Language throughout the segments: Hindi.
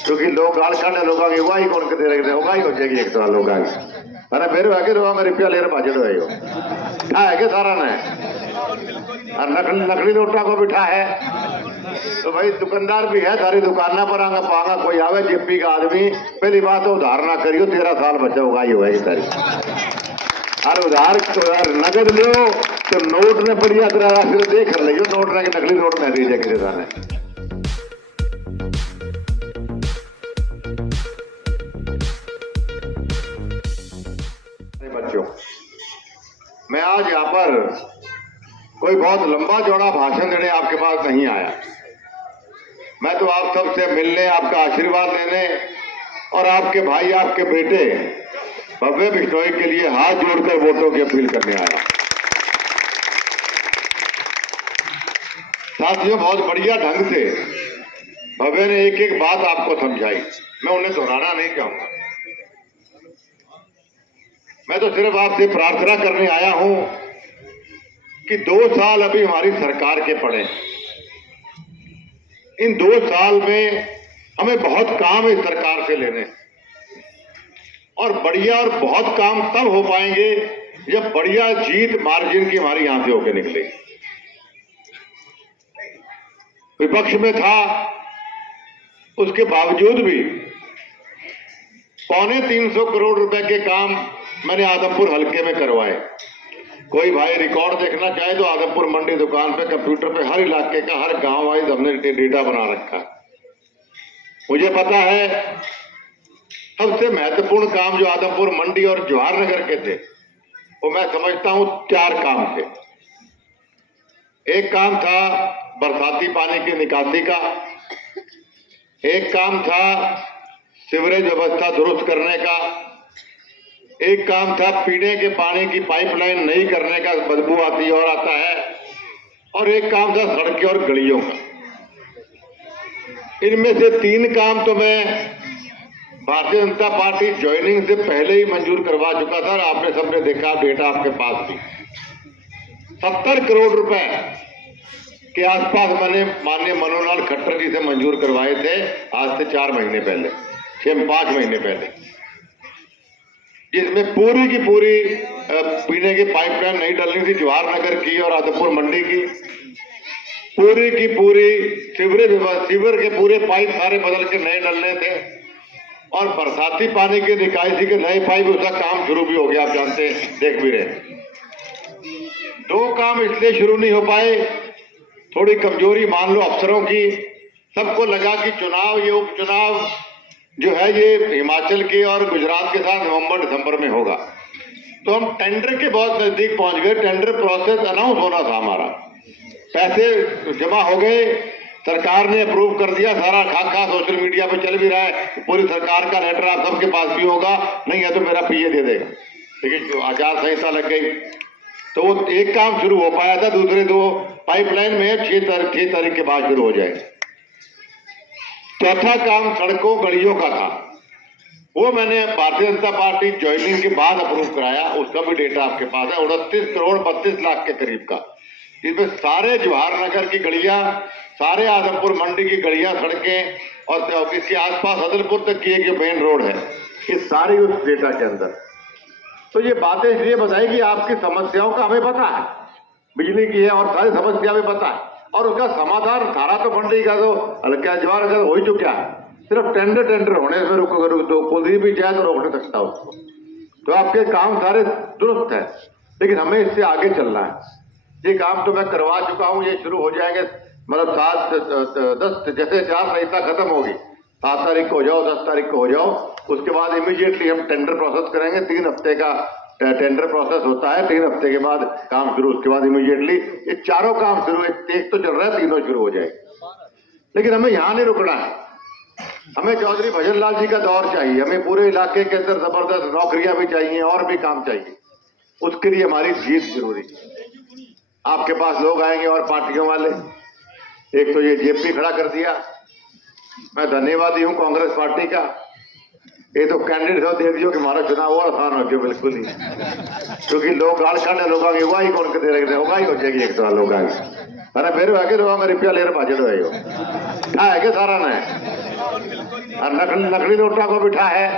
क्योंकि लोग गाल काटे लोग वही कौन के दे रहे वही हो जाएगी एक तो लोग अरे फिर आगे रोगा रुपया ले रहे बाजे है है के सारा ने और नकली नोटा को बिठा है तो भाई दुकानदार भी है सारी दुकाना पर आगे पागा कोई आवे जेपी का आदमी पहली बात तो उधार ना करियो 13 साल बच्चा होगा ही होगा सारी और उधार नगद लियो तो नोट ने बढ़िया तरह फिर देख लियो नोट ना नकली नोट में दी जाए किसी ने बच्चों मैं आज यहाँ पर कोई बहुत लंबा चौड़ा भाषण देने आपके पास नहीं आया। मैं तो आप सबसे मिलने आपका आशीर्वाद लेने और आपके भाई आपके बेटे भव्य बिश्नोई के लिए हाथ जोड़कर वोटों की अपील करने आया। साथियों बहुत बढ़िया ढंग से भव्य ने एक एक बात आपको समझाई, मैं उन्हें दोहराना नहीं चाहूंगा। मैं तो सिर्फ आपसे प्रार्थना करने आया हूं कि 2 साल अभी हमारी सरकार के पड़े, इन 2 साल में हमें बहुत काम इस सरकार से लेने और बढ़िया और बहुत काम तब हो पाएंगे जब बढ़िया जीत मार्जिन की हमारी यहां से होकर निकले। विपक्ष में था, उसके बावजूद भी 350 करोड़ रुपए के काम मैंने आदमपुर हल्के में करवाए। कोई भाई रिकॉर्ड देखना चाहे तो आदमपुर मंडी दुकान पे कंप्यूटर पे हर इलाके का हर गांव वाइज हमने डेटा बना रखा। मुझे पता है सबसे महत्वपूर्ण काम जो आदमपुर मंडी और जवाहर नगर के थे वो मैं समझता हूं 4 काम थे। एक काम था बरसाती पानी की निकासी का, एक काम था सीवरेज व्यवस्था दुरुस्त करने का, एक काम था पीने के पानी की पाइपलाइन नहीं करने का, बदबू आती और आता है, और एक काम था सड़कें और गलियों का। इनमें से 3 काम तो मैं भारतीय जनता पार्टी ज्वाइनिंग से पहले ही मंजूर करवा चुका था और आपने सबने देखा डेटा आपके पास भी। 70 करोड़ रुपए के आसपास मैंने माननीय मनोहर खट्टर जी से मंजूर करवाए थे आज से 4 महीने पहले, 5 महीने पहले, जिसमें पूरी की पूरी पीने की पाइपलाइन नहीं डलनी थी जवाहर नगर की और आदमपुर मंडी की, पूरी की पूरी सीवर के पूरे पाइप सारे बदल के नए डलने थे और बरसाती पानी की निकासी के नए पाइप उसका काम शुरू भी हो गया, आप जानते देख भी रहे। 2 काम इसलिए शुरू नहीं हो पाए, थोड़ी कमजोरी मान लो अफसरों की। सबको लगा कि चुनाव ये उपचुनाव जो है ये हिमाचल के और गुजरात के साथ नवंबर दिसंबर में होगा, तो हम टेंडर के बहुत नजदीक पहुंच गए। टेंडर प्रोसेस अनाउंस होना था, हमारा पैसे जमा हो गए, सरकार ने अप्रूव कर दिया, सारा खाका सोशल मीडिया पे चल भी रहा है। पूरी सरकार का लेटर आप सबके पास भी होगा, नहीं है तो मेरा पीए दे देगा, लेकिन आचार संहिता लग गई तो वो एक काम शुरू हो पाया था, दूसरे 2 पाइपलाइन में 6 तारीख के बाद शुरू हो जाएगा। चौथा काम सड़कों गलियों का था, वो मैंने भारतीय जनता पार्टी ज्वाइनिंग के बाद अप्रूव कराया, उसका भी डेटा आपके पास है। 29 करोड़ 32 लाख के करीब का, जिसमें सारे जवाहर नगर की गलियां, सारे आदमपुर मंडी की गलियां, सड़कें और इसके आसपास अदलपुर तक की एक जो मेन रोड है, ये सारी उस डेटा के अंदर। तो ये बातें इसलिए बताई कि आपकी समस्याओं का हमें पता है, बिजली की है और सारी समस्या हमें पता है, और उसका समाधान धारा तो मंडी का तो हल्का जवाहर नगर हो ही चुका है। सिर्फ टेंडर होने से रुक तो कोई भी जाए तो रोक नहीं सकता उसको। तो आपके काम सारे दुरुस्त है, लेकिन हमें इससे आगे चलना है। ये काम तो मैं करवा चुका हूँ, ये शुरू हो जाएंगे, मतलब 7-10 जैसे आचार संहिता खत्म होगी 7 तारीख को हो जाओ, 10 तारीख को हो जाओ, उसके बाद इमीडिएटली हम टेंडर प्रोसेस करेंगे। 3 हफ्ते का टेंडर प्रोसेस होता है, 3 हफ्ते के बाद काम शुरू, उसके बाद इमीडिएटली ये चारों काम शुरू, एक तो चल रहा है, तीनों शुरू हो जाए। लेकिन हमें यहाँ नहीं रुकना है, हमें चौधरी भजन लाल जी का दौर चाहिए, हमें पूरे इलाके के अंदर जबरदस्त नौकरियां भी चाहिए और भी काम चाहिए। उसके लिए हमारी जीत जरूरी। आपके पास लोग आएंगे और पार्टियों वाले, एक तो ये जेपी खड़ा कर दिया, मैं धन्यवादी हूं कांग्रेस पार्टी का। ये तो कैंडिडेट हो दे दियो कि हमारा चुनाव और आसान हो गया, बिल्कुल ही, क्योंकि लोग गाल काटे लोग आगे वही कौन के दे रहे होगा ही हो जाएगी एक तो लोग आगे। अरे फिर आगे रुपया ले रहे बाजे है के सारा ना है। और नकली नोटा को बिठा है।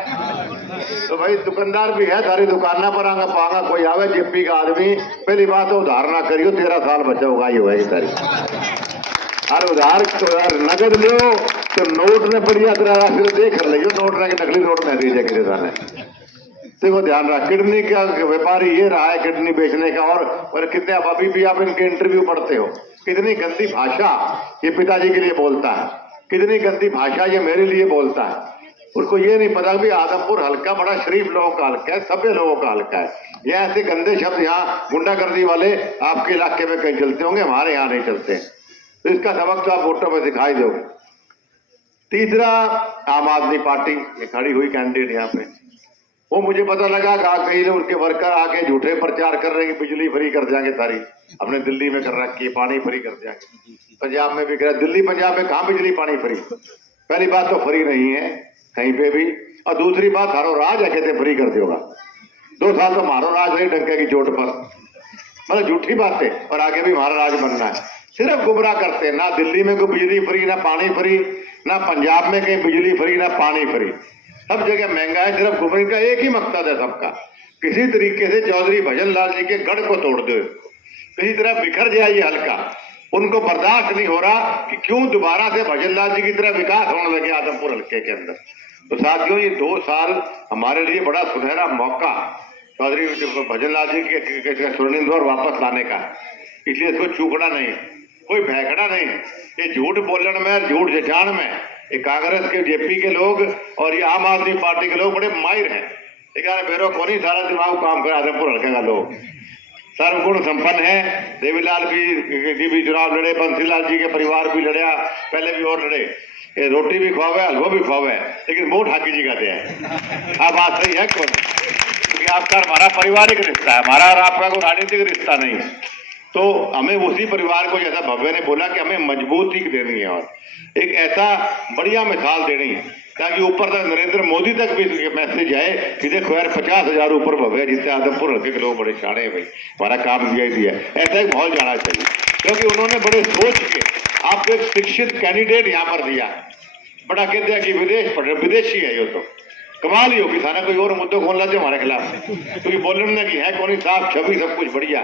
तो भाई दुकानदार भी है, सारी दुकाना पर आगा पागा कोई आवे जेपी का आदमी, पहली बात तो उधार ना करियो, 13 साल बचा होगा ये वही सारी। और उधार नगद लियो तो नोट ने बढ़िया तरह फिर देख लियो, नोट ने नकली नोट नहीं दीजिए किसी ने। देखो ध्यान रहा, किडनी का व्यापारी ये रहा है, किडनी बेचने का। और कितने अभी भी आप इनके इंटरव्यू पढ़ते हो, कितनी गंदी भाषा ये पिताजी के लिए बोलता है, कितनी गंदी भाषा ये मेरे लिए बोलता है। उसको ये नहीं पता भी आदमपुर हल्का बड़ा शरीफ लोगों का हल्का है, सभ्य लोगों का हल्का है। ये ऐसे गंदे शब्द यहाँ गुंडागर्दी वाले आपके इलाके में कहीं चलते होंगे, हमारे यहाँ नहीं चलते। तो इसका सबक तो आप वोटों में दिखाई दो। तीसरा, आम आदमी पार्टी ये खड़ी हुई कैंडिडेट यहाँ पे, वो मुझे पता लगा कहीं उनके वर्कर आके झूठे प्रचार कर रहे हैं कि बिजली फ्री कर देंगे सारी, अपने दिल्ली में कर रखी है, पानी फ्री कर देंगे, पंजाब में भी कर, दिल्ली पंजाब में कहाँ बिजली पानी फ्री। पहली बात तो फ्री नहीं है कहीं पे भी, और दूसरी बात हारो राज है कहते फ्री कर देगा। 2 साल तो मारो राज नहीं डंके की चोट पर, मतलब झूठी बातें, और आगे भी हमारा राज बनना है। सिर्फ गुमराह करते हैं, ना दिल्ली में कोई बिजली फ्री, ना पानी फ्री, ना पंजाब में कहीं बिजली फ्री, ना पानी फ्री, सब जगह महंगा है। सिर्फ गुमराह का एक ही मकसद है सबका, किसी तरीके से चौधरी भजन लाल जी के गढ़ को तोड़ दो, किसी तरह बिखर जाए ये हल्का। उनको बर्दाश्त नहीं हो रहा कि क्यों दोबारा से भजन लाल जी की तरह विकास होने लगे आदमपुर हल्के के अंदर। तो साथियों, ये 2 साल हमारे लिए बड़ा सुनहरा मौका चौधरी भजन लाल जी के स्वर्णिम दौर वापस लाने का, इसलिए इसको चूकना नहीं, कोई फेंकना नहीं। ये झूठ बोलने में, झूठ जचान में ये कांग्रेस के जेपी के लोग और ये आम आदमी पार्टी के लोग बड़े माहिर हैं। बेरो को नहीं सारा दिमाग काम कर, आदमपुर हल्के का लोग सर्वगुण संपन्न है। देवीलाल जी भी चुनाव लड़े, बंसीलाल जी के परिवार भी लड़ा, पहले भी और लड़े, ये रोटी भी खुआवे, हलवा भी खुआवे, लेकिन वोट हाकी जी का दिया है। आप बात सही है कौन, क्योंकि आपका हमारा पारिवारिक रिश्ता है, हमारा और आपका कोई राजनीतिक रिश्ता नहीं है। तो हमें उसी परिवार को, जैसा भव्य ने बोला, कि हमें मजबूती देनी है और एक ऐसा बढ़िया मिसाल देनी है ताकि ऊपर तक नरेंद्र मोदी तक भी मैसेज आए कि देखो यार 50,000 ऊपर भव्य जिससे आदमपुर हल्के के लोग बड़े शाणे हैं भाई, हमारा काम किया ही दिया। ऐसा एक माहौल जाना चाहिए, क्योंकि उन्होंने बड़े सोच के आपको एक शिक्षित कैंडिडेट यहाँ पर दिया। बड़ा कहते हैं कि विदेशी है, ये तो कमाल ही होगी थाना कोई और मुद्दों खोल लाते हमारे खिलाफ, क्योंकि बोलने की है कौन साफ छवि सब कुछ बढ़िया।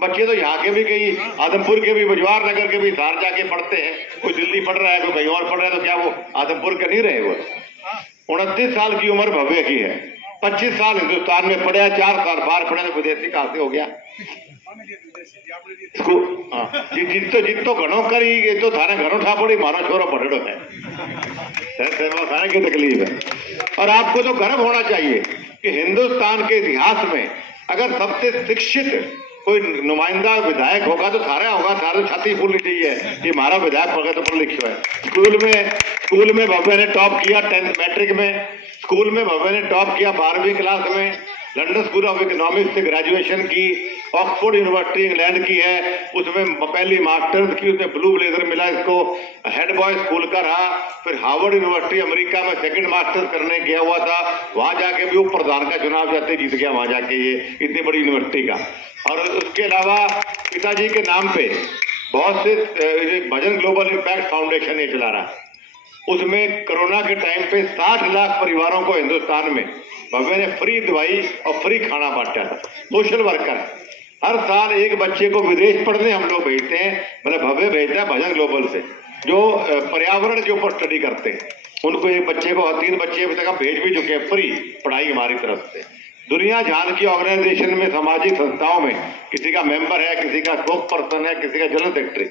बच्चे तो यहाँ के भी, कई आदमपुर के भी, बजवार नगर के भी सार जाके पढ़ते हैं, कोई दिल्ली पढ़ रहा है, कोई कहीं और पढ़ रहा है, तो क्या वो आदमपुर के नहीं रहे? वो 29 साल की उम्र भव्य की है, 25 साल हिंदुस्तान में पढ़ा, 4 साल बाहर पढ़े, तो विदेशी कहाँ से हो गया? जितो घणो करी ये तो थाने घरों ठा पड़ी, मारो छोरो पढ़ो है, थाने की तकलीफ है। और आपको तो गर्व होना चाहिए कि हिंदुस्तान के इतिहास में अगर सबसे शिक्षित कोई नुमाइंदा विधायक होगा तो सारा होगा, सारे छाती फूलनी चाहिए कि हमारा विधायक होगा तो पढ़ लिखा है। स्कूल में भव्य ने टॉप किया 10th मैट्रिक में, स्कूल में भव्य ने टॉप किया 12वीं क्लास में, लंदन स्कूल ऑफ इकोनॉमिक्स से ग्रेजुएशन की, ऑक्सफोर्ड यूनिवर्सिटी इंग्लैंड की है, उसमें पहली मास्टर्स की, उसमें ब्लू ब्लेजर मिला इसको, हेड बॉय स्कूल का रहा, फिर हार्वर्ड यूनिवर्सिटी अमेरिका में सेकंड मास्टर्स करने गया हुआ था, वहां जाके भी वो प्रधान का चुनाव जाते जीत गया वहां जाके, ये इतनी बड़ी यूनिवर्सिटी का। और उसके अलावा पिताजी के नाम पे बहुत से भजन ग्लोबल इम्पैक्ट फाउंडेशन ये चला रहा, उसमें कोरोना के टाइम पे 60 लाख परिवारों को हिंदुस्तान में भव्य ने फ्री दवाई और फ्री खाना बांटा था। सोशल वर्कर हर साल एक बच्चे को विदेश पढ़ने हम लोग भेजते हैं, मतलब भव्य भेजता है भजन ग्लोबल से, जो पर्यावरण के ऊपर स्टडी करते हैं। उनको एक बच्चे को 3 बच्चे अभी तक हम भेज भी चुके हैं फ्री पढ़ाई हमारी तरफ से। दुनिया जहान की ऑर्गेनाइजेशन में, सामाजिक संस्थाओं में किसी का मेंबर है, किसी का स्पोक पर्सन है, किसी का जनरल सेक्रेटरी,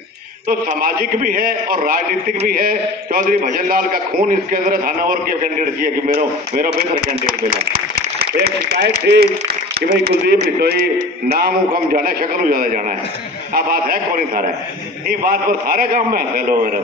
तो सामाजिक भी है और राजनीतिक भी है। चौधरी भजन लाल का खून इसके अंदर थाना और की कैंडिडेट किया कि मेरा बेहतर कैंडिडेट मिला। एक शिकायत थी कि भाई कुलदीप बिश्नोई नाम कम जाना, शक्ल ज्यादा जाना है, अब बात है कौन ही सारा ये बात पर सारे काम में आते लोग मेरे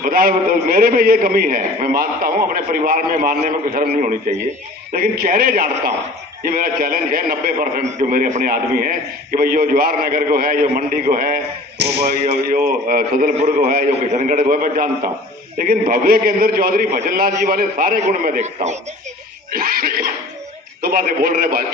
बता, तो मेरे में ये कमी है, मैं मानता हूँ, अपने परिवार में मानने में कोई शर्म नहीं होनी चाहिए, लेकिन चेहरे जानता हूँ। ये मेरा चैलेंज है 90% जो मेरे अपने आदमी हैं कि भाई यो जवाहर नगर को है, यो मंडी को है, यो सदलपुर को है, यो किशनगढ़ को है, मैं जानता हूँ, लेकिन भव्य के अंदर चौधरी भजन लाल जी वाले सारे गुण मैं देखता हूँ। तो बातें बोल रहे भाई